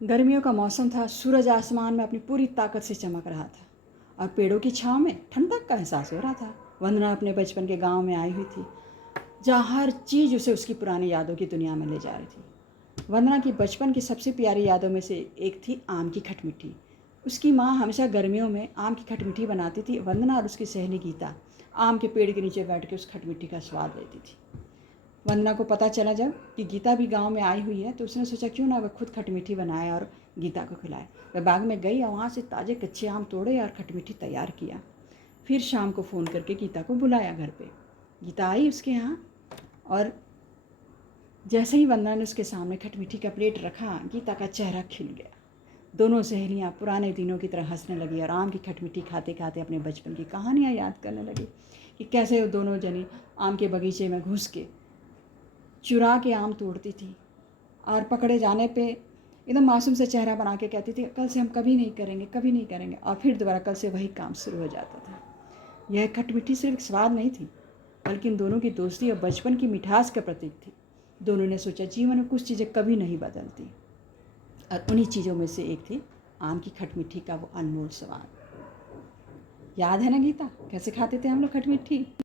गर्मियों का मौसम था। सूरज आसमान में अपनी पूरी ताकत से चमक रहा था और पेड़ों की छांव में ठंडक का एहसास हो रहा था। वंदना अपने बचपन के गांव में आई हुई थी, जहाँ हर चीज़ उसे उसकी पुरानी यादों की दुनिया में ले जा रही थी। वंदना की बचपन की सबसे प्यारी यादों में से एक थी आम की खटमिट्ठी। उसकी माँ हमेशा गर्मियों में आम की खटमिट्ठी बनाती थी। वंदना और उसकी सहेली गीता आम के पेड़ के नीचे बैठ के उस खटमिट्ठी का स्वाद लेती थी। वंदना को पता चला जब कि गीता भी गांव में आई हुई है, तो उसने सोचा क्यों ना वह खुद खटमिट्ठी बनाए और गीता को खिलाए। वह बाग में गई और वहाँ से ताज़े कच्चे आम तोड़े और खटमिट्ठी तैयार किया। फिर शाम को फ़ोन करके गीता को बुलाया घर पे। गीता आई उसके यहाँ, और जैसे ही वंदना ने उसके सामने खटमिट्ठी का प्लेट रखा, गीता का चेहरा खिल गया। दोनों सहेलियाँ पुराने दिनों की तरह हंसने लगी और आम की खटमिट्ठी खाते खाते अपने बचपन की कहानियाँ याद करने लगी कि कैसे वो दोनों जनी आम के बगीचे में घुस के चुरा के आम तोड़ती थी और पकड़े जाने पे एकदम मासूम से चेहरा बना के कहती थी कल से हम कभी नहीं करेंगे, कभी नहीं करेंगे, और फिर दोबारा कल से वही काम शुरू हो जाता था। यह खटमिट्ठी सिर्फ स्वाद नहीं थी, बल्कि इन दोनों की दोस्ती और बचपन की मिठास का प्रतीक थी। दोनों ने सोचा जीवन में कुछ चीज़ें कभी नहीं बदलती, और उन्हीं चीज़ों में से एक थी आम की खटमिट्ठी का वो अनमोल स्वाद। याद है ना गीता, कैसे खाते थे हम लोग खटमिट्ठी?